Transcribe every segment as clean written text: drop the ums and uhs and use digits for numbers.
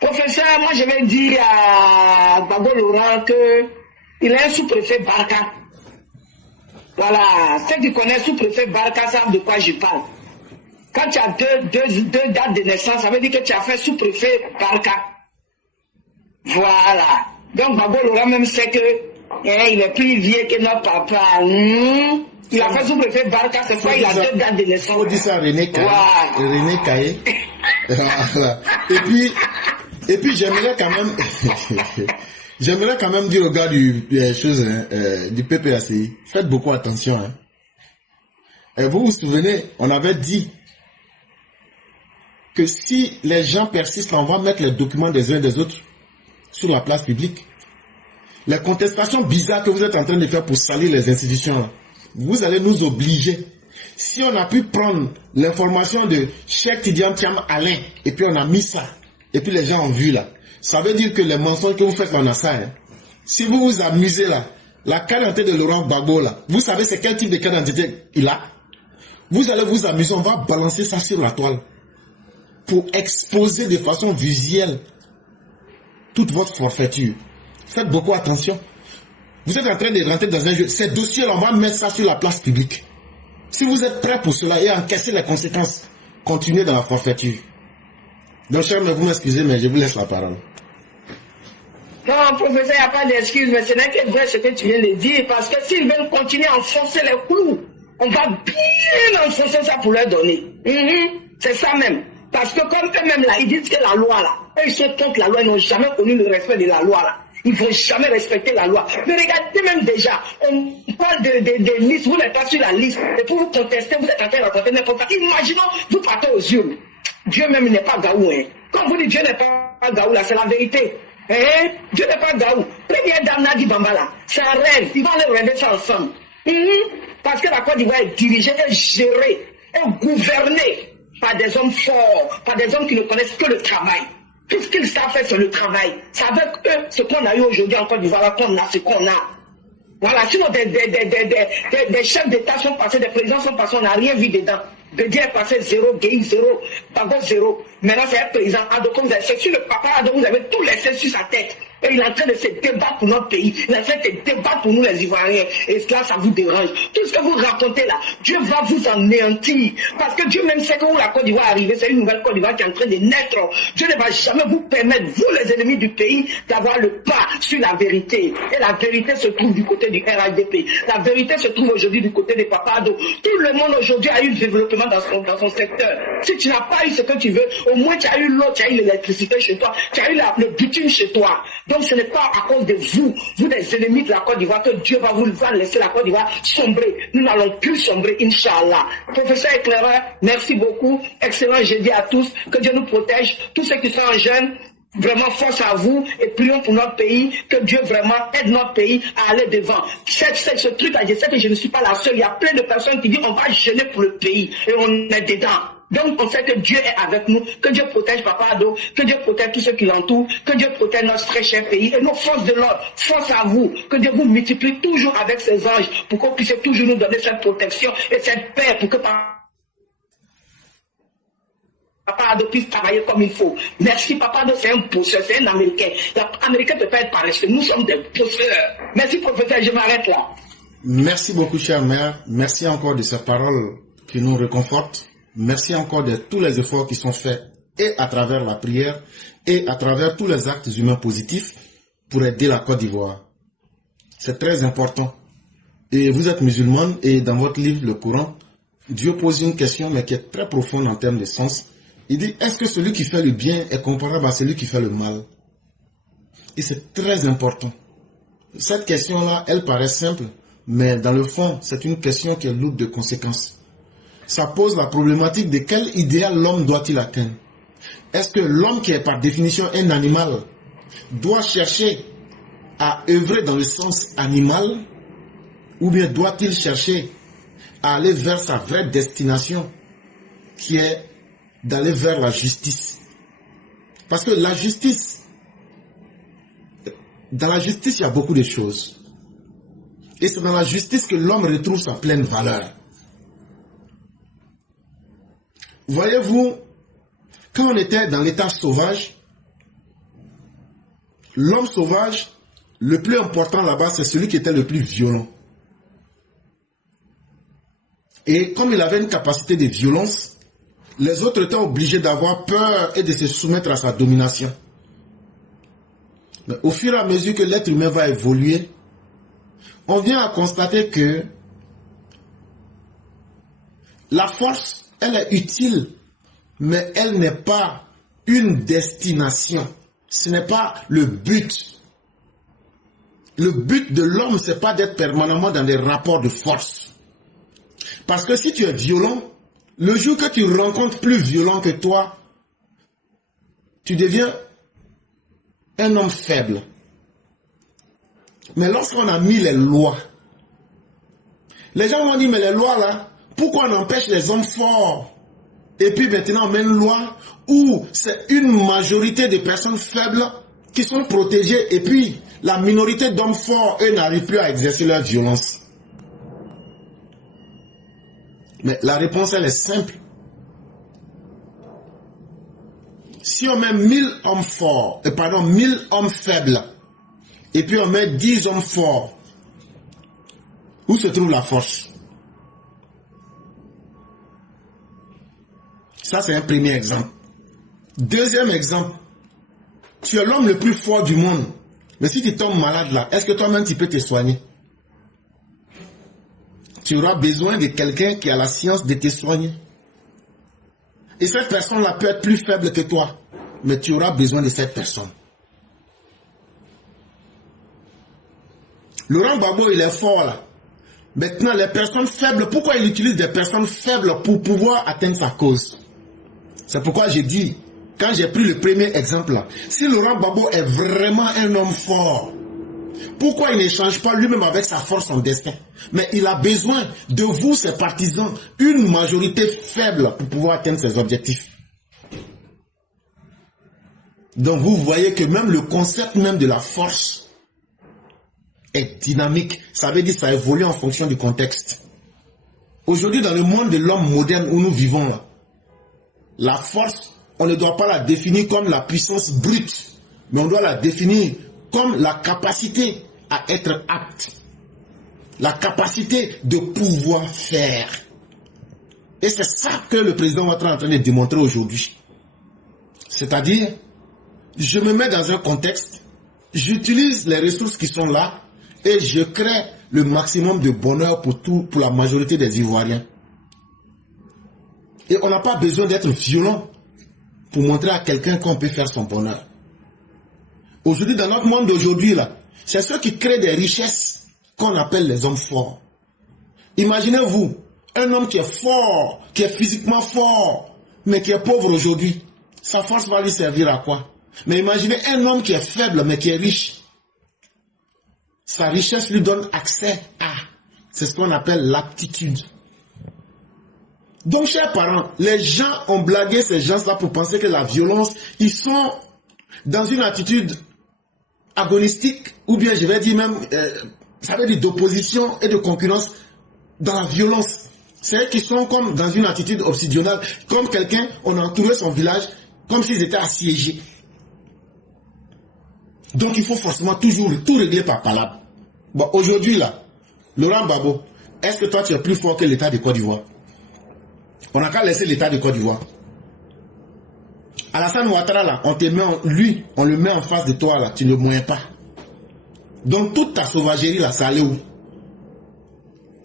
Professeur, moi je vais dire à Gbagbo Laurent qu'il est un sous-préfet Barca. Voilà, ceux qui connaissent sous-préfet Barca savent de quoi je parle. Quand tu as deux dates de naissance, ça veut dire que tu as fait sous-préfet Barca. Voilà. Donc Gbagbo Laurent même sait que il est plus vieux que notre papa. Il a fait sous-préfet Barca, c'est quoi il a 2 dates de naissance. Il faut dire ça à René Caillé. Wow. René Caillé. Voilà. Et puis j'aimerais quand même dire aux gars du PPACI, faites beaucoup attention. Hein. Et vous vous souvenez, on avait dit que si les gens persistent, on va mettre les documents des uns et des autres sur la place publique. Les contestations bizarres que vous êtes en train de faire pour salir les institutions, là, vous allez nous obliger. Si on a pu prendre l'information de Cheikh Tidiane Thiam Alain, et puis on a mis ça, et puis les gens ont vu là, ça veut dire que les mensonges que vous faites, on a ça. Hein. Si vous vous amusez là, la carte d'identité de Laurent Gbagbo là, vous savez c'est quel type de carte d'identité il a? Vous allez vous amuser, on va balancer ça sur la toile pour exposer de façon visuelle toute votre forfaiture. Faites beaucoup attention. Vous êtes en train de rentrer dans un jeu. Ces dossiers-là, on va mettre ça sur la place publique. Si vous êtes prêts pour cela et encaisser les conséquences, continuez dans la forfaiture. Donc, cher, vous m'excusez, mais je vous laisse la parole. Non, professeur, il n'y a pas d'excuse, mais ce n'est que vrai ce que tu viens de dire, parce que s'ils veulent continuer à enfoncer les clous, on va bien enfoncer ça pour leur donner. C'est ça même. Parce que comme eux-mêmes là, ils disent que la loi là, eux ils sont contre la loi, ils n'ont jamais connu le respect de la loi là. Ils ne vont jamais respecter la loi. Mais regardez même déjà, on parle de listes, vous n'êtes pas sur la liste. Et pour vous contester, vous êtes en train de raconter n'importe quoi. Imaginons, vous partez aux urnes. Dieu même n'est pas Gaou. Hein. Quand vous dites Dieu n'est pas Gaou, là, c'est la vérité. Hein? Dieu n'est pas Gaou. Première dame Nadi Bambala, c'est un rêve. Ils vont aller rêver ça ensemble. Parce que la Côte d'Ivoire est dirigée, est gérée, est gouvernée par des hommes forts, par des hommes qui ne connaissent que le travail. Tout ce qu'ils savent faire, c'est le travail. C'est avec eux, ce qu'on a eu aujourd'hui en Côte d'Ivoire, qu'on a ce qu'on a. Voilà, sinon des chefs d'État sont passés, des présidents sont passés, on n'a rien vu dedans. Bédier est passé 0, Guéhi 0, Bago 0. Maintenant, c'est un président. Donc, vous avez, c'est sur le papa, donc vous avez tout laissé sur sa tête. Et il est en train de se débattre pour notre pays. Il est en train de se débattre pour nous les Ivoiriens. Et cela, ça vous dérange. Tout ce que vous racontez là, Dieu va vous anéantir. Parce que Dieu même sait que où la Côte d'Ivoire est arrivée, c'est une nouvelle Côte d'Ivoire qui est en train de naître. Dieu ne va jamais vous permettre, vous les ennemis du pays, d'avoir le pas sur la vérité. Et la vérité se trouve du côté du RADP. La vérité se trouve aujourd'hui du côté des Papado. Tout le monde aujourd'hui a eu le développement dans son secteur. Si tu n'as pas eu ce que tu veux, au moins tu as eu l'eau, tu as eu l'électricité chez toi, tu as eu le bitume chez toi. Donc ce n'est pas à cause de vous, vous des ennemis de la Côte d'Ivoire, que Dieu va vous laisser la Côte d'Ivoire sombrer. Nous n'allons plus sombrer, Inch'Allah. Professeur éclaireur, merci beaucoup. Excellent jeudi à tous. Que Dieu nous protège. Tous ceux qui sont en jeûne, vraiment force à vous et prions pour notre pays. Que Dieu vraiment aide notre pays à aller devant. Ce truc-là, je sais que je ne suis pas la seule. Il y a plein de personnes qui disent on va jeûner pour le pays et on est dedans. Donc on sait que Dieu est avec nous, que Dieu protège Papa Ado, que Dieu protège tous ceux qui l'entourent, que Dieu protège notre très cher pays et nos forces de l'ordre, force à vous, que Dieu vous multiplie toujours avec ses anges pour qu'on puisse toujours nous donner cette protection et cette paix pour que Papa Ado puisse travailler comme il faut. Merci Papa Ado, c'est un bosseur, c'est un Américain. L'Américain ne peut pas être paresseux, nous sommes des bosseurs. Merci professeur, je m'arrête là. Merci beaucoup cher mère, merci encore de ces paroles qui nous réconfortent. Merci encore de tous les efforts qui sont faits et à travers la prière et à travers tous les actes humains positifs pour aider la Côte d'Ivoire. C'est très important. Et vous êtes musulmane et dans votre livre, le Coran, Dieu pose une question mais qui est très profonde en termes de sens. Il dit, est-ce que celui qui fait le bien est comparable à celui qui fait le mal? Et c'est très important. Cette question-là, elle paraît simple, mais dans le fond, c'est une question qui est lourde de conséquences. Ça pose la problématique de quel idéal l'homme doit-il atteindre. Est-ce que l'homme qui est par définition un animal doit chercher à œuvrer dans le sens animal ou bien doit-il chercher à aller vers sa vraie destination qui est d'aller vers la justice? Parce que la justice, dans la justice il y a beaucoup de choses. Et c'est dans la justice que l'homme retrouve sa pleine valeur. Voyez-vous, quand on était dans l'état sauvage, l'homme sauvage, le plus important là-bas, c'est celui qui était le plus violent. Et comme il avait une capacité de violence, les autres étaient obligés d'avoir peur et de se soumettre à sa domination. Mais au fur et à mesure que l'être humain va évoluer, on vient à constater que la force, elle est utile, mais elle n'est pas une destination. Ce n'est pas le but. Le but de l'homme, ce n'est pas d'être permanemment dans des rapports de force. Parce que si tu es violent, le jour que tu rencontres plus violent que toi, tu deviens un homme faible. Mais lorsqu'on a mis les lois, les gens vont dire, mais les lois là, pourquoi on empêche les hommes forts? Et puis maintenant on met une loi où c'est une majorité de personnes faibles qui sont protégées et puis la minorité d'hommes forts, eux, n'arrivent plus à exercer leur violence. Mais la réponse, elle est simple. Si on met 1000 hommes forts, 1000 hommes faibles, et puis on met 10 hommes forts, où se trouve la force? Ça, c'est un premier exemple. Deuxième exemple, tu es l'homme le plus fort du monde. Mais si tu tombes malade là, est-ce que toi-même tu peux te soigner? Tu auras besoin de quelqu'un qui a la science de te soigner. Et cette personne-là peut être plus faible que toi, mais tu auras besoin de cette personne. Laurent Gbagbo, il est fort là. Maintenant, les personnes faibles, pourquoi il utilise des personnes faibles pour pouvoir atteindre sa cause? C'est pourquoi j'ai dit, quand j'ai pris le premier exemple là, si Laurent Gbagbo est vraiment un homme fort, pourquoi il n'échange pas lui-même avec sa force son destin? Mais il a besoin de vous, ses partisans, une majorité faible pour pouvoir atteindre ses objectifs. Donc vous voyez que même le concept même de la force est dynamique. Ça veut dire que ça évolue en fonction du contexte. Aujourd'hui, dans le monde de l'homme moderne où nous vivons là, la force, on ne doit pas la définir comme la puissance brute, mais on doit la définir comme la capacité à être apte, la capacité de pouvoir faire. Et c'est ça que le président Ouattara est en train de démontrer aujourd'hui. C'est-à-dire, je me mets dans un contexte, j'utilise les ressources qui sont là et je crée le maximum de bonheur pour la majorité des Ivoiriens. Et on n'a pas besoin d'être violent pour montrer à quelqu'un qu'on peut faire son bonheur. Aujourd'hui, dans notre monde d'aujourd'hui, là, c'est ceux qui créent des richesses qu'on appelle les hommes forts. Imaginez-vous, un homme qui est fort, qui est physiquement fort, mais qui est pauvre aujourd'hui. Sa force va lui servir à quoi? Mais imaginez un homme qui est faible, mais qui est riche. Sa richesse lui donne accès à, c'est ce qu'on appelle l'aptitude. Donc, chers parents, les gens ont blagué ces gens-là pour penser que la violence, ils sont dans une attitude agonistique, ou bien je vais dire même, ça veut dire d'opposition et de concurrence dans la violence. C'est eux qui sont comme dans une attitude obsidionale, comme quelqu'un, on a entouré son village, comme s'ils étaient assiégés. Donc il faut forcément toujours tout régler par palabre. Bon, aujourd'hui là, Laurent Gbagbo, est-ce que toi tu es plus fort que l'État de Côte d'Ivoire? On n'a qu'à laisser l'État de Côte d'Ivoire. Alassane Ouattara là, on le met en face de toi là, tu ne moyens pas. Donc toute ta sauvagerie là, ça allait où?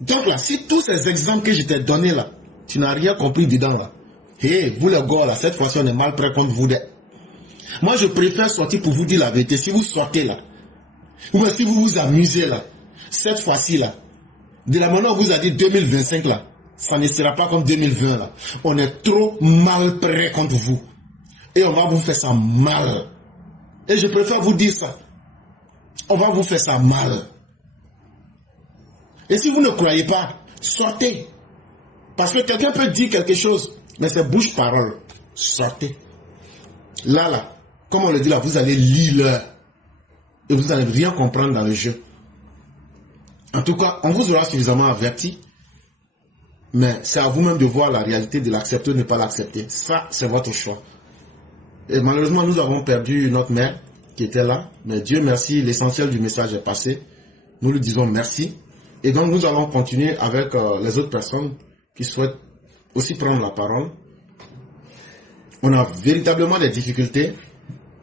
Donc là, si tous ces exemples que je t'ai donnés là, tu n'as rien compris dedans là. Hé, vous les gars là, cette fois-ci on est mal prêt contre vous. Moi je préfère sortir pour vous dire la vérité. Si vous sortez là, ou bien si vous vous amusez là, cette fois-ci là, de la manière où on vous a dit 2025 là, ça ne sera pas comme 2020 là. On est trop mal prêt contre vous. Et on va vous faire ça mal. Et je préfère vous dire ça. On va vous faire ça mal. Et si vous ne croyez pas, sortez. Parce que quelqu'un peut dire quelque chose, mais c'est bouche-parole. Sortez. Là, comme on le dit là, vous allez lire et vous n'allez rien comprendre dans le jeu. En tout cas, on vous aura suffisamment averti. Mais c'est à vous-même de voir la réalité, de l'accepter ou de ne pas l'accepter. Ça, c'est votre choix. Et malheureusement, nous avons perdu notre mère. qui était là. Mais Dieu merci, l'essentiel du message est passé. Nous lui disons merci. Et donc nous allons continuer avec les autres personnes qui souhaitent aussi prendre la parole. On a véritablement des difficultés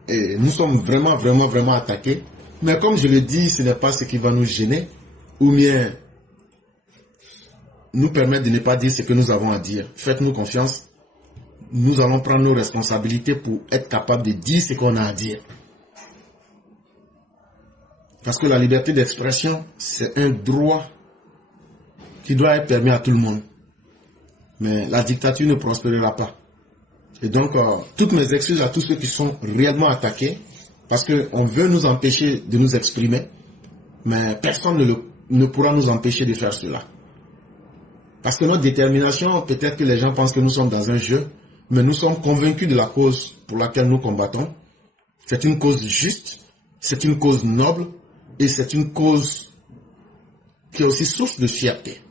et nous sommes vraiment attaqués. Mais comme je le dis, ce n'est pas ce qui va nous gêner ou bien nous permettre de ne pas dire ce que nous avons à dire. Faites-nous confiance. Nous allons prendre nos responsabilités pour être capables de dire ce qu'on a à dire. Parce que la liberté d'expression, c'est un droit qui doit être permis à tout le monde. Mais la dictature ne prospérera pas. Et donc, toutes mes excuses à tous ceux qui sont réellement attaqués, parce qu'on veut nous empêcher de nous exprimer, mais personne ne pourra nous empêcher de faire cela. Parce que notre détermination, peut-être que les gens pensent que nous sommes dans un jeu, mais nous sommes convaincus de la cause pour laquelle nous combattons. C'est une cause juste, c'est une cause noble, et c'est une cause qui est aussi source de fierté.